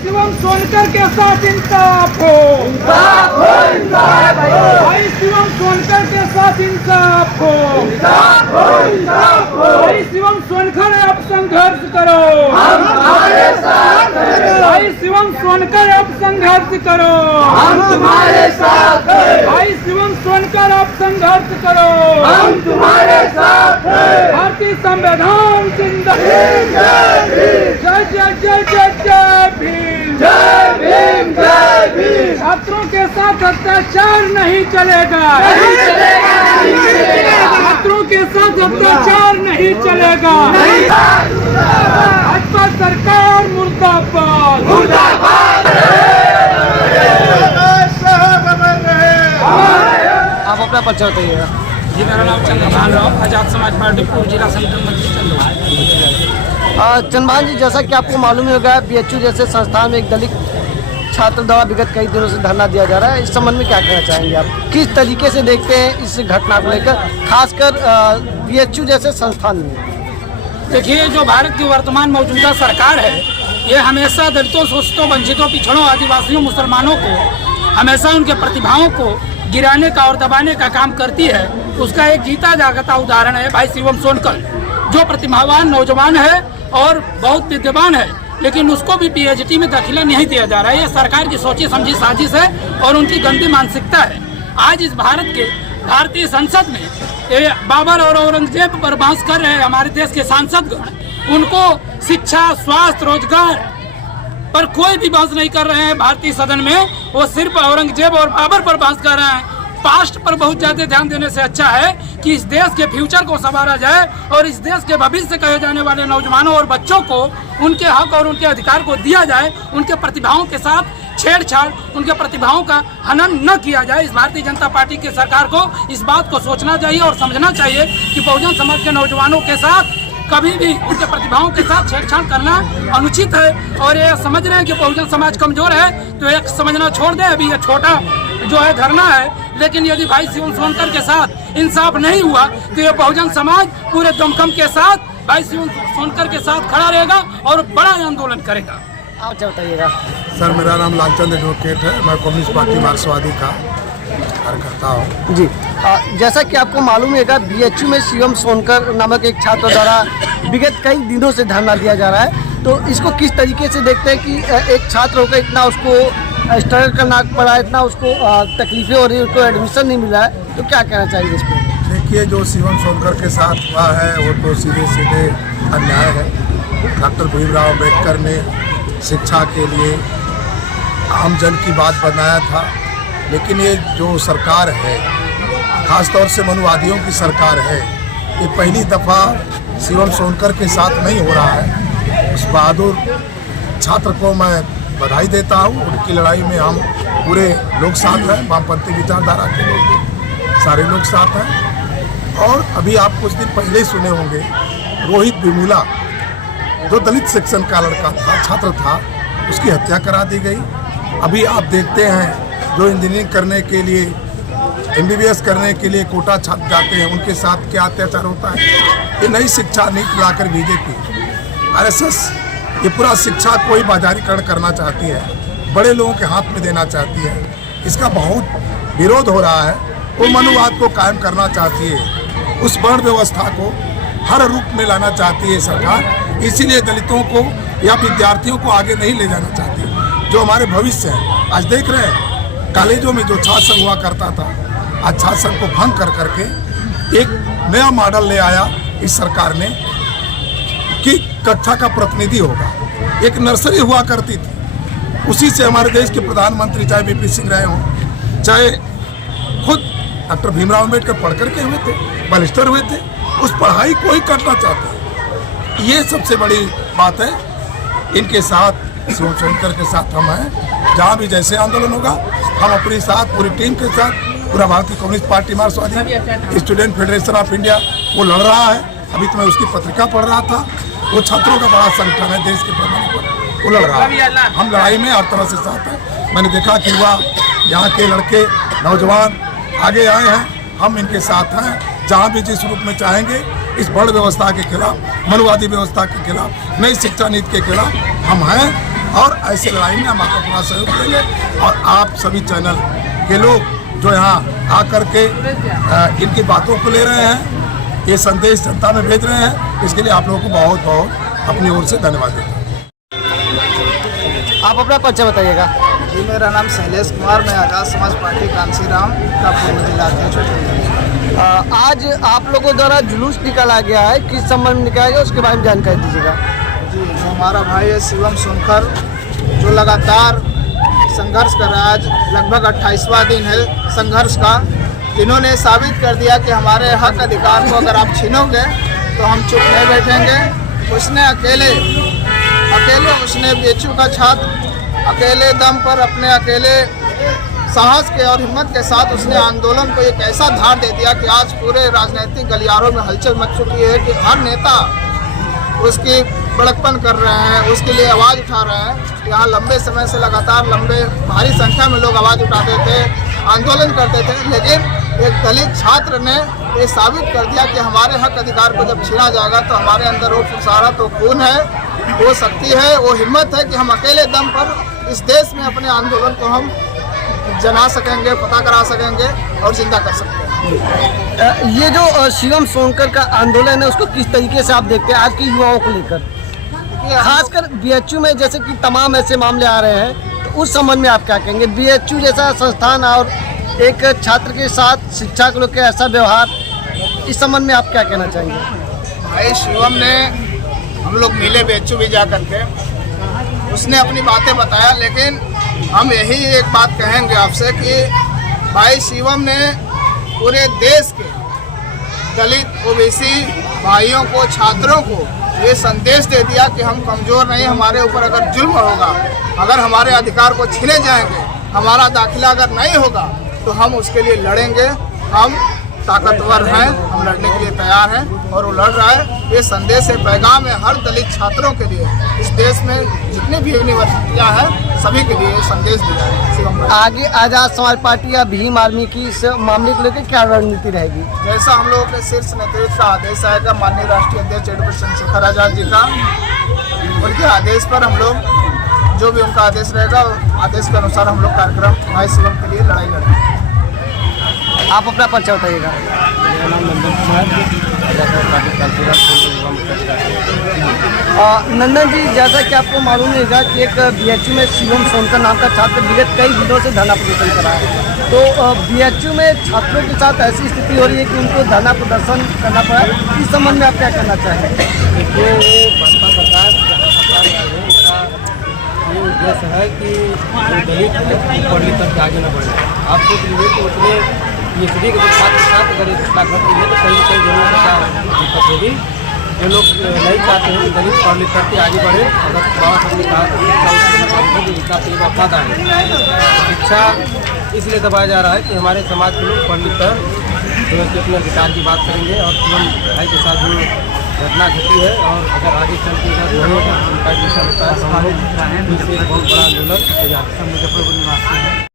शिवम सोनकर के साथ इंसाफ हो, भाई शिवम सोनकर के साथ इंसाफ हो, भाई शिवम सोनकर अब संघर्ष करो, हम तुम्हारे साथ हैं, भाई शिवम सोनकर अब संघर्ष करो, हम तुम्हारे साथ हैं, भाई शिवम सोनकर अब संघर्ष करो, हम तुम्हारे साथ हैं। भारतीय संविधान जिंदाबाद, जय जय जय जय जय भीम, जय भीम, जय भीम। छात्रों के साथ अत्याचार नहीं चलेगा, नहीं चलेगा, नहीं चलेगा, छात्रों के साथ अत्याचार नहीं चलेगा, भाजपा सरकार मुर्दाबाद, मुर्दाबाद। आप अपना परिचय बताइएगा। जी मेरा नाम चंद्रभान राव, आजाद समाज पार्टी पूर्व जिला संगठन मंत्री चंद्रभान। चंद्रभान जी, जैसा कि आपको मालूम ही होगा, बीएचयू जैसे संस्थान में एक दलित छात्र द्वारा विगत कई दिनों से धरना दिया जा रहा है। इस संबंध में क्या कहना चाहेंगे आप? किस तरीके से देखते हैं इस घटना को लेकर, खासकर बीएचयू जैसे संस्थान में? देखिए, जो भारत की वर्तमान मौजूदा सरकार है, ये हमेशा दलितों, शोषितों, वंचितों, पिछड़ों, आदिवासियों, मुसलमानों को हमेशा उनके प्रतिभाओं को गिराने का और दबाने का काम करती है। उसका एक जीता जागता उदाहरण है भाई शिवम सोनकर, जो प्रतिभावान नौजवान है और बहुत विद्वान है, लेकिन उसको भी पीएचडी में दाखिला नहीं दिया जा रहा है। ये सरकार की सोची समझी साजिश है और उनकी गंदी मानसिकता है। आज इस भारत के भारतीय संसद में बाबर और औरंगजेब पर बहस कर रहे हैं हमारे देश के सांसदगण। उनको शिक्षा, स्वास्थ्य, रोजगार पर कोई भी बहस नहीं कर रहे हैं भारतीय सदन में। वो सिर्फ औरंगजेब और बाबर पर बहस कर रहे हैं। पास्ट पर बहुत ज्यादा ध्यान देने से अच्छा है कि इस देश के फ्यूचर को संवारा जाए और इस देश के भविष्य कहे जाने वाले नौजवानों और बच्चों को उनके हक और उनके अधिकार को दिया जाए। उनके प्रतिभाओं के साथ छेड़छाड़, उनके प्रतिभाओं का हनन न किया जाए। इस भारतीय जनता पार्टी की सरकार को इस बात को सोचना चाहिए और समझना चाहिए कि बहुजन समाज के नौजवानों के साथ कभी भी उनके प्रतिभाओं के साथ छेड़छाड़ करना अनुचित है। और ये समझ रहे हैं कि बहुजन समाज कमजोर है, तो एक समझना छोड़ दें। अभी ये छोटा जो है धरना है, लेकिन यदि भाई शिवम सोनकर के साथ इंसाफ नहीं हुआ तो ये बहुजन समाज पूरे दमखम के साथ भाई शिवम सोनकर के साथ खड़ा रहेगा और बड़ा आंदोलन करेगा। आप क्या बताइएगा? सर, मेरा नाम लालचंद एडवोकेट है। मैं कम्युनिस्ट पार्टी मार्क्सवादी का कार्यकर्ता हूँ। जी, जैसा कि आपको मालूम है, बीएचयू में शिवम सोनकर नामक एक छात्र द्वारा विगत कई दिनों से धरना दिया जा रहा है। तो इसको किस तरीके से देखते हैं कि एक छात्र होकर इतना उसको स्ट्रगल करना पड़ा, इतना उसको तकलीफें हो रही है, उसको एडमिशन नहीं मिला है, तो क्या कहना चाहिए इस पर? देखिए, जो शिवम सोनकर के साथ हुआ है वो तो सीधे सीधे अन्याय है। डॉक्टर भीमराव अम्बेडकर ने शिक्षा के लिए आम जन की बात बनाया था, लेकिन ये जो सरकार है, खासतौर से मनुवादियों की सरकार है, ये पहली दफ़ा शिवम सोनकर के साथ नहीं हो रहा है। उस बहादुर छात्र को मैं बधाई देता हूँ। उनकी लड़ाई में हम पूरे लोग साथ हैं, वामपंथी विचारधारा के लोग सारे लोग साथ हैं। और अभी आप कुछ दिन पहले ही सुने होंगे, रोहित वेमुला जो दलित सेक्शन का लड़का था, छात्र था, उसकी हत्या करा दी गई। अभी आप देखते हैं जो इंजीनियरिंग करने के लिए, MBBS करने के लिए कोटा छात्र जाते हैं, उनके साथ क्या अत्याचार होता है। ये नई शिक्षा नीति लाकर बीजेपी RSS ये पूरा शिक्षा को ही बाजारीकरण करना चाहती है, बड़े लोगों के हाथ में देना चाहती है। इसका बहुत विरोध हो रहा है। वो मनुवाद को कायम करना चाहती है, उस वर्ण व्यवस्था को हर रूप में लाना चाहती है सरकार। इसीलिए दलितों को या विद्यार्थियों को आगे नहीं ले जाना चाहती, जो हमारे भविष्य है। आज देख रहे हैं कॉलेजों में जो छात्र संघ हुआ करता था, आज छात्र संघ को भंग कर करके एक नया मॉडल ले आया इस सरकार ने कि कक्षा का प्रतिनिधि होगा। एक नर्सरी हुआ करती थी, उसी से हमारे देश के प्रधानमंत्री चाहे VP सिंह रहे हों, चाहे खुद डॉक्टर भीमराव अम्बेडकर पढ़ करके हुए थे, बैरिस्टर हुए थे, उस पढ़ाई को ही करना चाहते हैं। ये सबसे बड़ी बात है। इनके साथ शिवम सोनकर के साथ हम हैं। जहाँ भी जैसे आंदोलन होगा, हम अपने साथ पूरी टीम के साथ, पूरा भारतीय कम्युनिस्ट पार्टी मार्क्सवादी, स्टूडेंट फेडरेशन ऑफ इंडिया वो लड़ रहा है। अभी तो मैं उसकी पत्रिका पढ़ रहा था। वो छात्रों का बड़ा संगठन है, देश के पैमाने पर वो लड़ रहा है। हम लड़ाई में हर तरह से साथ हैं। मैंने देखा कि युवा यहाँ के लड़के नौजवान आगे आए हैं, हम इनके साथ हैं। जहाँ भी जिस रूप में चाहेंगे, इस बड़ व्यवस्था के खिलाफ, मनुवादी व्यवस्था के खिलाफ, नई शिक्षा नीति के खिलाफ हम हैं। और ऐसे लड़ाई में हम आपका पूरा सहयोग देंगे। और आप सभी चैनल के लोग जो यहाँ आकर के इनकी बातों को ले रहे हैं, ये संदेश जनता में भेज रहे हैं, इसके लिए आप लोगों को बहुत बहुत अपनी ओर से धन्यवाद देते हैं। आप अपना परिचय बताइएगा। जी, मेरा नाम शैलेश कुमार, मैं आज़ाद समाज पार्टी कांसीराम का पूर्व जिला अध्यक्ष। आज आप लोगों द्वारा जुलूस निकाला गया है, किस संबंध में निकाला गया उसके बारे में जानकारी दीजिएगा। जी, जो हमारा भाई है शिवम सोनकर, जो लगातार संघर्ष कर रहा है, आज लगभग 28वां दिन है संघर्ष का, जिन्होंने साबित कर दिया कि हमारे हक अधिकार को अगर आप छीनोगे तो हम चुप नहीं बैठेंगे। उसने अकेले उसने बीएचयू का छात्र अकेले दम पर अपने अकेले साहस के और हिम्मत के साथ उसने आंदोलन को एक ऐसा धार दे दिया कि आज पूरे राजनीतिक गलियारों में हलचल मच चुकी है कि हर नेता उसकी बड़कपन कर रहे हैं, उसके लिए आवाज़ उठा रहे हैं। यहाँ लंबे समय से लगातार भारी संख्या में लोग आवाज़ उठाते थे, आंदोलन करते थे, लेकिन एक दलित छात्र ने ये साबित कर दिया कि हमारे हक अधिकार को जब छीना जाएगा तो हमारे अंदर वो फुसारा तो खून है, वो शक्ति है, वो हिम्मत है कि हम अकेले दम पर इस देश में अपने आंदोलन को हम जना सकेंगे, पता करा सकेंगे और जिंदा कर सकते हैं। ये जो शिवम सोनकर का आंदोलन है उसको किस तरीके से आप देखते हैं आज के युवाओं को लेकर, खासकर बीएचयू में जैसे कि तमाम ऐसे मामले आ रहे हैं, तो उस संबंध में आप क्या कहेंगे? बीएचयू जैसा संस्थान और एक छात्र के साथ शिक्षक लोग का ऐसा व्यवहार, इस संबंध में आप क्या कहना चाहेंगे? भाई शिवम ने, हम लोग मिले बीएचयू भी जा करके, उसने अपनी बातें बताया, लेकिन हम यही एक बात कहेंगे आपसे कि भाई शिवम ने पूरे देश के दलित ओबीसी भाइयों को, छात्रों को ये संदेश दे दिया कि हम कमज़ोर नहीं, हमारे ऊपर अगर जुल्म होगा, अगर हमारे अधिकार को छीने जाएंगे, हमारा दाखिला अगर नहीं होगा तो हम उसके लिए लड़ेंगे। हम ताकतवर हैं, हम लड़ने के लिए तैयार हैं और वो लड़ रहा है। ये संदेश है, पैगाम है हर दलित छात्रों के लिए, इस देश में जितनी भी यूनिवर्सिटियाँ हैं सभी के लिए संदेश दिया है शिवम। आगे आज़ाद समाज पार्टी या भीम आर्मी की इस मामले को लेकर क्या रणनीति रहेगी? जैसा हम लोगों के शीर्ष नेतृत्व का आदेश आएगा, माननीय राष्ट्रीय अध्यक्ष एडवोकेट चंद्रशेखर आजाद जी का, उनके आदेश पर हम लोग जो भी उनका आदेश रहेगा, आदेश के अनुसार हम लोग कार्यक्रम भाई शिवम के लिए लड़ाई लड़ेंगे। आप अपना परिचय बताइएगा। मेरा नाम नंदन कुमार, नंदन जी, जैसा कि आपको मालूम होगा कि एक बीएचयू में शिवम सोनकर नाम का छात्र विगत कई दिनों से धरना प्रदर्शन कर रहा है, तो बीएचयू में छात्रों के साथ ऐसी स्थिति हो रही है कि उनको धरना प्रदर्शन करना पड़ा, इस संबंध में आप क्या कहना चाहेंगे? देखिए, भाजपा सरकार उसका ये उद्देश्य है कि दलित पढ़ लिख करके आगे न बढ़े। आप सोच लीजिए कि उसने पीएचडी के छात्र अगर इसका करती है तो कई जगहों पर क्या दिक्कत होगी। ये लोग नहीं चाहते हैं कि दलित पढ़ लिख करके आगे बढ़े। अगर बाबा साहब ने कहा कि विकास एक वफाद आए, शिक्षा इसलिए दबाया जा रहा है कि हमारे समाज के लोग पढ़ लिख कर जो है कि अपने अधिकार की बात करेंगे और शिवम भाई के साथ जो घटना घटी है और अगर आगे चल के नहीं होगा उनका जैसा होता है इससे बहुत बड़ा आंदोलन मुजफ्फरपुर निवासी है।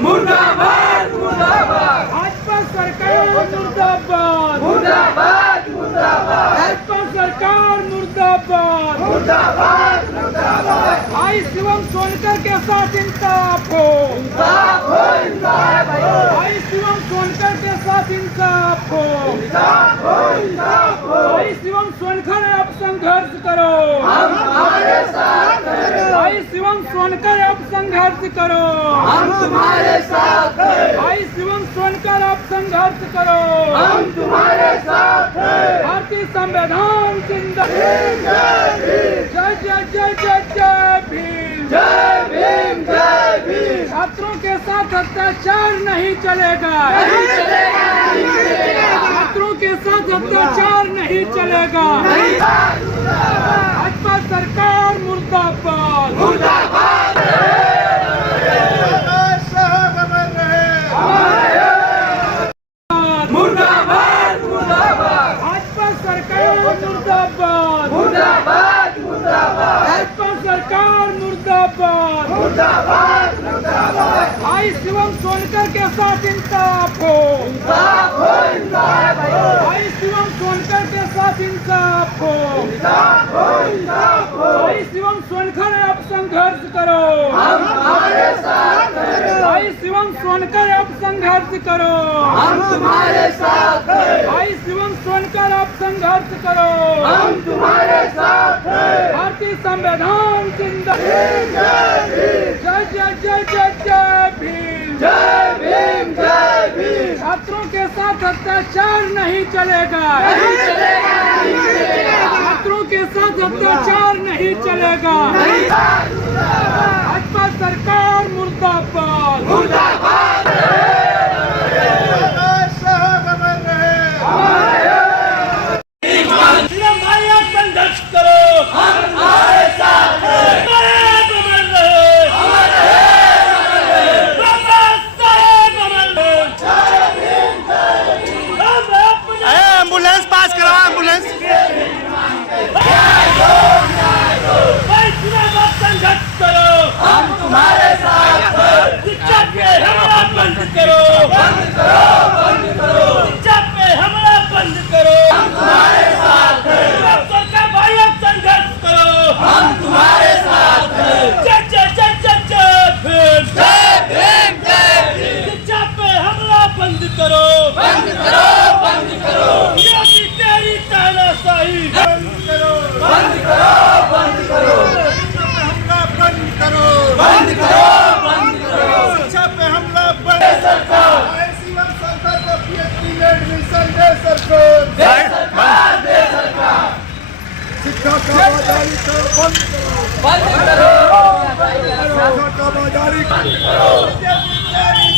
मुर्दाबाद मुर्दाबाद, भाजपा सरकार मुर्दाबाद, मुर्दाबाद मुर्दाबाद, भाजपा सरकार मुर्दाबाद, मुर्दाबाद मुर्दाबाद। भाई शिवम सोनकर के साथ इंसाफ हो, इंसाफ हो, इंसाफ हो, भाई शिवम सोनकर के साथ इंसाफ हो, इंसाफ हो, इंसाफ हो। भाई शिवम सोनकर अब संघर्ष करो, हम तुम्हारे साथ हैं, भाई शिवम सोनकर अब संघर्ष करो, हम तुम्हारे साथ हैं, भाई शिवम सोनकर अब संघर्ष करो, हम तुम्हारे साथ हैं। भारतीय संविधान जिंदाबाद, जय भीम, जय जय जय जय जय भीम, जय भीम, जय भीम। छात्रों के साथ अत्याचार नहीं चलेगा, नहीं चलेगा, नहीं चलेगा, छात्रों के साथ अत्याचार नहीं चलेगा। भाजपा सरकार मुर्दाबाद, मुर्दाबाद मुर्दाबाद मुर्दाबाद, भाजपा सरकार मुर्दाबाद, मुर्दाबाद मुर्दाबाद, भाजपा सरकार मुर्दाबाद, मुर्दाबाद मुर्दाबाद। भाई शिवम सोनकर के साथ इंसाफ हो, इंसाफ हो, इंसाफ हो, भाई शिवम सोनकर के साथ इंसाफ हो, इंसाफ हो, इंसाफ हो। भाई शिवम सोनकर अब संघर्ष संघर्ष करो, हम तुम्हारे साथ हैं। भाई शिवम सोनकर अब संघर्ष करो, हम तुम्हारे साथ हैं। भाई शिवम सोनकर अब संघर्ष करो, हम तुम्हारे साथ हैं। भारतीय संविधान जिंदाबाद, जय जय जय जय जय भीम, जय भीम, जय भीम। छात्रों के साथ अत्याचार नहीं चलेगा, नहीं चलेगा, नहीं चलेगा। छात्रों के साथ अत्याचार नहीं चलेगा, भाजपा सरकार मुर्दाबाद, मुर्दाबाद। शिवम भाई आप संघर्ष करो, हम तुम्हारे साथ हैं। एम्बुलेंस पास कराओ, एम्बुलेंस। संघर्ष करो, हम तुम्हारे साथ हैं। शिक्षा पे हमला बंद करो, बंद करो, बंद करो। शिक्षा पे हमला बंद करो, हम तुम्हारे साथ हैं। सरकार भाई अब संघर्ष करो, हम तुम्हारे साथ हैं। जय जय जय जय जय भीम, जय भीम, जय भीम। शिक्षा पे हमला बंद करो, बंद करो, बंद करो। योगी तेरी तानाशाही बंद करो, बंद करो, बंद करो। हमला बंद करो, बंद करो, बंद करो। शिक्षा पे हमला बंद सरकार, शिवम सरकार को पीएचडी में एडमिशन दे सरकार, दे सरकार, दे सरकार। शिक्षा का बाजारी कर बंद करो, बंद करो, शिक्षा का बाजारी बंद करो। तेरी